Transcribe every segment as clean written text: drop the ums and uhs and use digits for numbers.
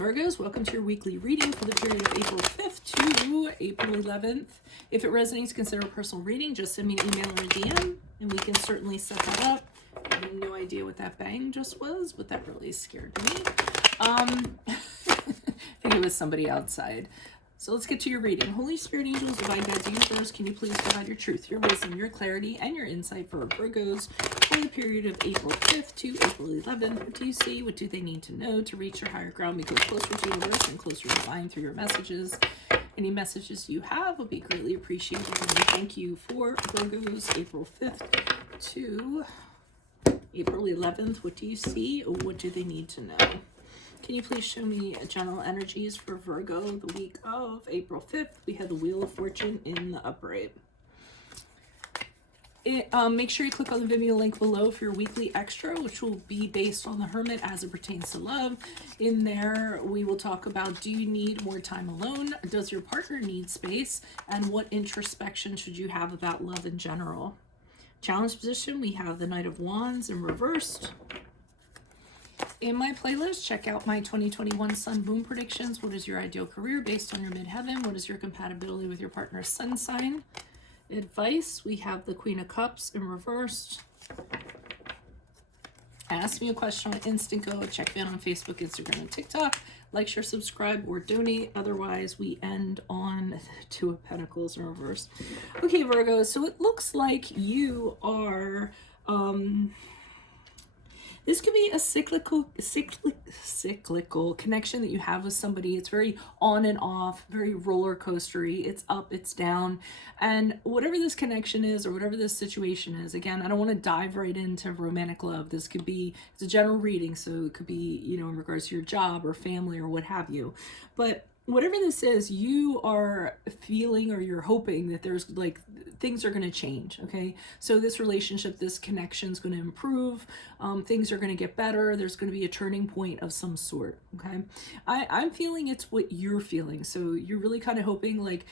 Virgos, welcome to your weekly reading for the period of April 5th to April 11th. If it resonates, consider a personal reading. Just send me an email or a DM, and we can certainly set that up. I have no idea what that bang just was, but that really scared me. I think it was somebody outside. So let's get to your reading. Holy Spirit, angels, divine guides, universe, can you please provide your truth, your wisdom, your clarity, and your insight for Virgos for the period of April 5th to April 11th? What do you see? What do they need to know to reach your higher ground? Become closer to the universe and closer to divine through your messages. Any messages you have will be greatly appreciated. And we thank you for Virgos, April 5th to April 11th. What do you see? What do they need to know? Can you please show me general energies for Virgo the week of April 5th? We have the Wheel of Fortune in the upright. Make sure you click on the Vimeo link below for your weekly extra, which will be based on the Hermit as it pertains to love. In there, we will talk about, do you need more time alone? Does your partner need space? And what introspection should you have about love in general? Challenge position, we have the Knight of Wands in reversed. In my playlist, check out my 2021 Sun Moon predictions. What is your ideal career based on your midheaven? What is your compatibility with your partner's sun sign? Advice, we have the Queen of Cups in reversed. Ask me a question on Instant Go. Check me out on Facebook, Instagram, and TikTok. Like, share, subscribe, or donate. Otherwise, we end on Two of Pentacles in reverse. Okay, Virgo, so it looks like you are... This could be a cyclical connection that you have with somebody. It's very on and off, very roller coastery. It's up, it's down. And whatever this connection is or whatever this situation is, again, I don't want to dive right into romantic love. This could be, it's a general reading. So it could be, you know, in regards to your job or family or what have you. But whatever this is, you are feeling or you're hoping that there's like things are going to change. Okay, so this relationship, this connection is going to improve. Things are going to get better. There's going to be a turning point of some sort. Okay, I'm feeling it's what you're feeling. So you're really kind of hoping like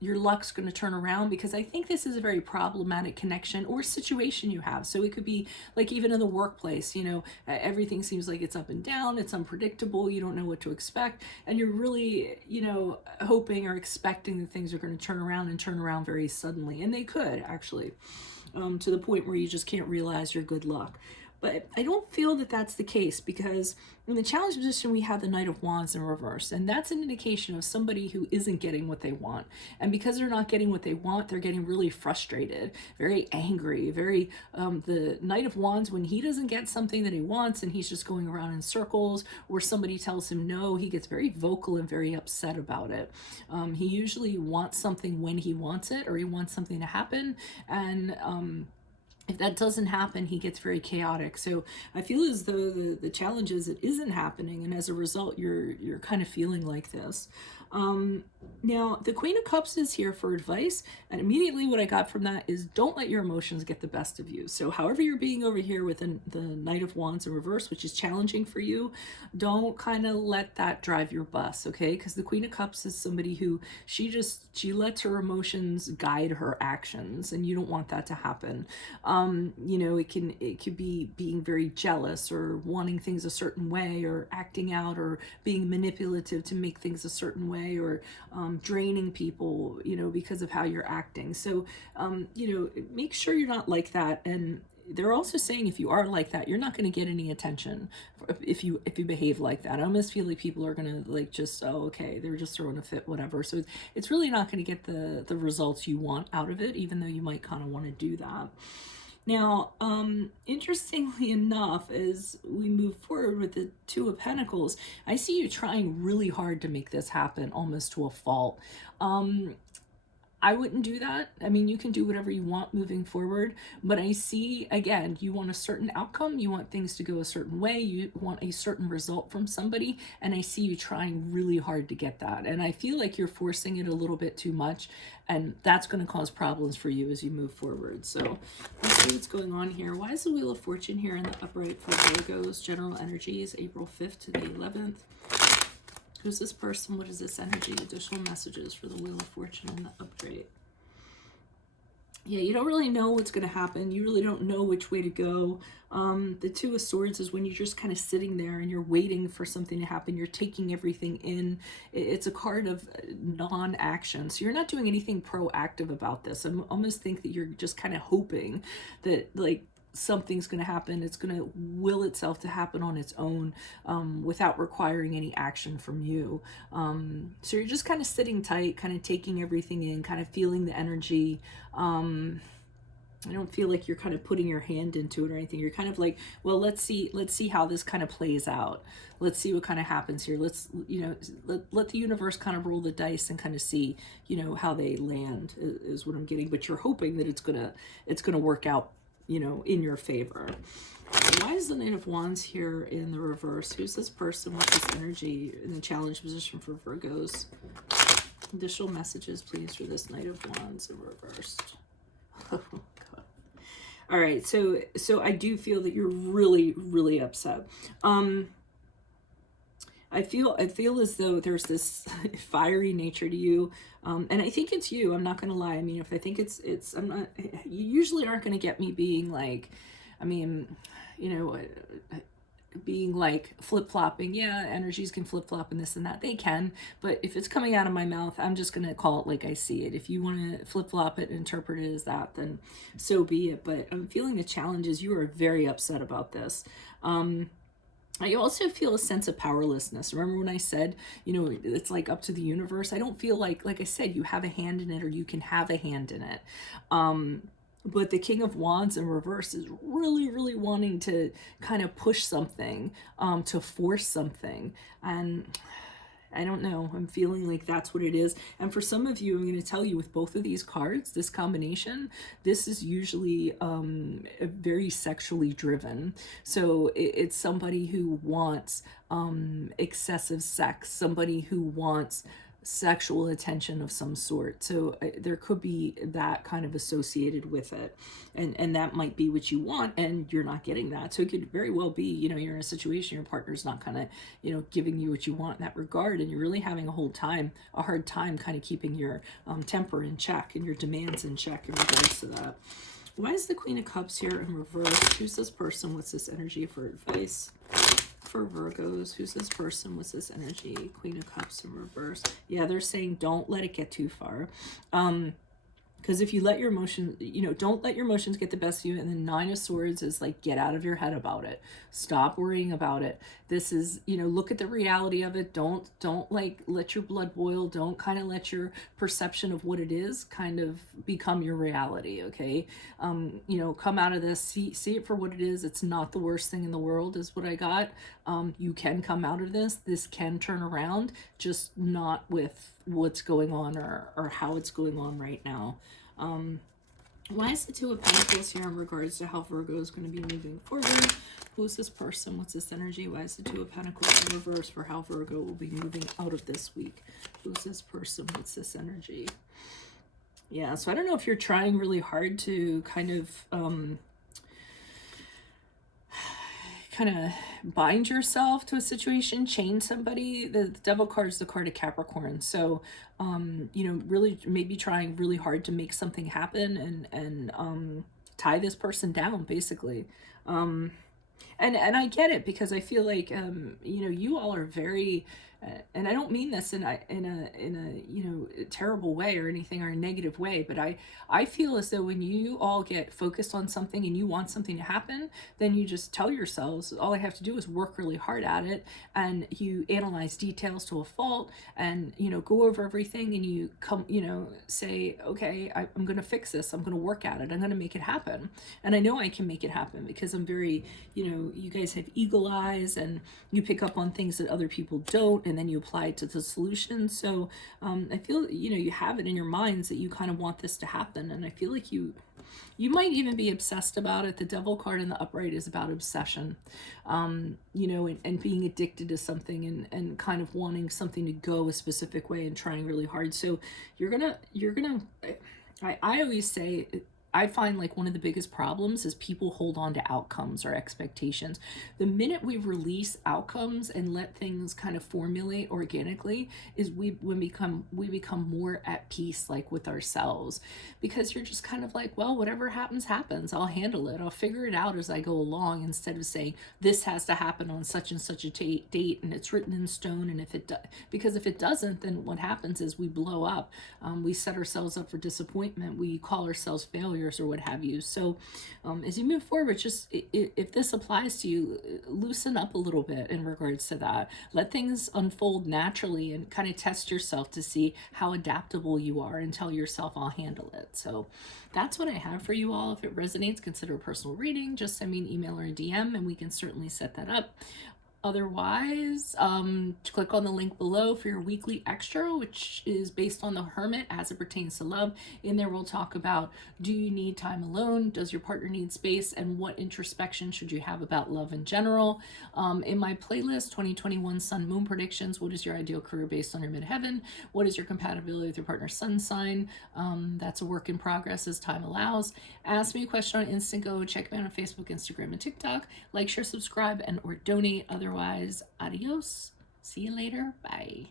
your luck's going to turn around, because I think this is a very problematic connection or situation you have. So it could be like even in the workplace, you know, everything seems like it's up and down. It's unpredictable. You don't know what to expect, and you're really, you know, hoping or expecting that things are going to turn around and turn around very suddenly. And they could actually, to the point where you just can't realize your good luck. But I don't feel that that's the case, because in the challenge position, we have the Knight of Wands in reverse. And that's an indication of somebody who isn't getting what they want. And because they're not getting what they want, they're getting really frustrated, very angry, very, the Knight of Wands, when he doesn't get something that he wants and he's just going around in circles, or somebody tells him no, he gets very vocal and very upset about it. He usually wants something when he wants it, or he wants something to happen. And, if that doesn't happen, he gets very chaotic. So I feel as though the challenge is it isn't happening, and as a result, you're kind of feeling like this. Now, the Queen of Cups is here for advice, and immediately what I got from that is don't let your emotions get the best of you. So however you're being over here with the Knight of Wands in reverse, which is challenging for you, don't kind of let that drive your bus, okay? Because the Queen of Cups is somebody who she lets her emotions guide her actions, and you don't want that to happen. You know, it could be being very jealous or wanting things a certain way, or acting out, or being manipulative to make things a certain way, or draining people, you know, because of how you're acting. So, you know, make sure you're not like that. And they're also saying if you are like that, you're not going to get any attention if you behave like that. I almost feel like people are going to like just, oh, okay, they're just throwing a fit, whatever. So it's really not going to get the results you want out of it, even though you might kind of want to do that. Now, interestingly enough, as we move forward with the Two of Pentacles, I see you trying really hard to make this happen, almost to a fault. I wouldn't do that. I mean, you can do whatever you want moving forward, but I see, again, you want a certain outcome, you want things to go a certain way, you want a certain result from somebody, and I see you trying really hard to get that. And I feel like you're forcing it a little bit too much, and that's going to cause problems for you as you move forward. So let's see what's going on here. Why is the Wheel of Fortune here in the upright for Virgos? General energies, April 5th to the 11th. Who's this person? What is this energy? Additional messages for the Wheel of Fortune in the upright. Yeah, you don't really know what's going to happen. You really don't know which way to go. The Two of Swords is when you're just kind of sitting there and you're waiting for something to happen. You're taking everything in. It's a card of non-action. So you're not doing anything proactive about this. I almost think that you're just kind of hoping that, like, something's going to happen. It's going to will itself to happen on its own, without requiring any action from you. So you're just kind of sitting tight, kind of taking everything in, kind of feeling the energy. I don't feel like you're kind of putting your hand into it or anything. You're kind of like, well, let's see how this kind of plays out. Let's see what kind of happens here. Let's, let the universe kind of roll the dice and kind of see, how they land is what I'm getting. But you're hoping that it's gonna work out, in your favor. Why is the Knight of Wands here in the reverse? Who's this person? What's this energy in the challenge position for Virgos? Additional messages, please, for this Knight of Wands in reversed. Oh, God. All right, so I do feel that you're really, really upset. I feel as though there's this fiery nature to you, and I think it's you. I'm not gonna lie. I mean, if I think it's, I'm not. You usually aren't gonna get me being like, I mean, being like flip-flopping. Yeah, energies can flip-flop and this and that. They can, but if it's coming out of my mouth, I'm just gonna call it like I see it. If you want to flip-flop it and interpret it as that, then so be it. But I'm feeling the challenge is you are very upset about this. I also feel a sense of powerlessness. Remember when I said, it's like up to the universe? I don't feel like I said, you have a hand in it or you can have a hand in it. But the King of Wands in reverse is really, really wanting to kind of push something, to force something. And I don't know. I'm feeling like that's what it is. And for some of you, I'm going to tell you with both of these cards, this combination, this is usually very sexually driven. So it's somebody who wants excessive sex, somebody who wants sexual attention of some sort. So there could be that kind of associated with it, and that might be what you want and you're not getting that. So it could very well be, you're in a situation your partner's not kind of giving you what you want in that regard, and you're really having a hard time kind of keeping your temper in check and your demands in check in regards to that. Why is the Queen of Cups here in reverse? Who's this person? What's this energy for advice for Virgos? Who's this person? What's this energy? Queen of Cups in reverse. Yeah, they're saying don't let it get too far. Because if you let your emotions, don't let your emotions get the best of you. And the Nine of Swords is like, get out of your head about it. Stop worrying about it. This is, look at the reality of it. Don't like let your blood boil. Don't kind of let your perception of what it is kind of become your reality. Okay. Come out of this, see it for what it is. It's not the worst thing in the world is what I got. You can come out of this. This can turn around, just not with what's going on or how it's going on right now. Why is the Two of Pentacles here in regards to how Virgo is going to be moving forward? Who's this person? What's this energy? Why is the Two of Pentacles in reverse for how Virgo will be moving out of this week? Who's this person? What's this energy? Yeah, so I don't know if you're trying really hard to kind of bind yourself to a situation, chain somebody. The Devil card is the card of Capricorn. So, really maybe trying really hard to make something happen and tie this person down, basically. And I get it, because I feel like, you all are very, and I don't mean this in a terrible way or anything, or a negative way, but I feel as though when you all get focused on something and you want something to happen, then you just tell yourselves, all I have to do is work really hard at it, and you analyze details to a fault, and go over everything, and you come, say, okay, I'm going to fix this, I'm going to work at it, I'm going to make it happen. And I know I can make it happen because I'm very, you guys have eagle eyes, and you pick up on things that other people don't, and then you apply it to the solution. So I feel, you have it in your minds that you kind of want this to happen, and I feel like you might even be obsessed about it. The Devil card in the upright is about obsession, and being addicted to something, and kind of wanting something to go a specific way and trying really hard. So you're gonna I always say, I find like one of the biggest problems is people hold on to outcomes or expectations. The minute we release outcomes and let things kind of formulate organically, is we become more at peace, like with ourselves, because you're just kind of like, well, whatever happens happens, I'll handle it, I'll figure it out as I go along, instead of saying this has to happen on such and such a date and it's written in stone. And if it because if it doesn't, then what happens is we blow up. We set ourselves up for disappointment, we call ourselves failures or what have you. So as you move forward, just if this applies to you, loosen up a little bit in regards to that. Let things unfold naturally and kind of test yourself to see how adaptable you are, and tell yourself, I'll handle it. So that's what I have for you all. If it resonates, consider a personal reading. Just send me an email or a DM and we can certainly set that up. Otherwise, click on the link below for your weekly extra, which is based on the Hermit as it pertains to love. In there, we'll talk about, do you need time alone? Does your partner need space? And what introspection should you have about love in general? In my playlist, 2021 Sun Moon Predictions, what is your ideal career based on your midheaven? What is your compatibility with your partner's sun sign? That's a work in progress as time allows. Ask me a question on Instant Go. Check me out on Facebook, Instagram, and TikTok. Like, share, subscribe, and or donate. Otherwise, adios. See you later. Bye.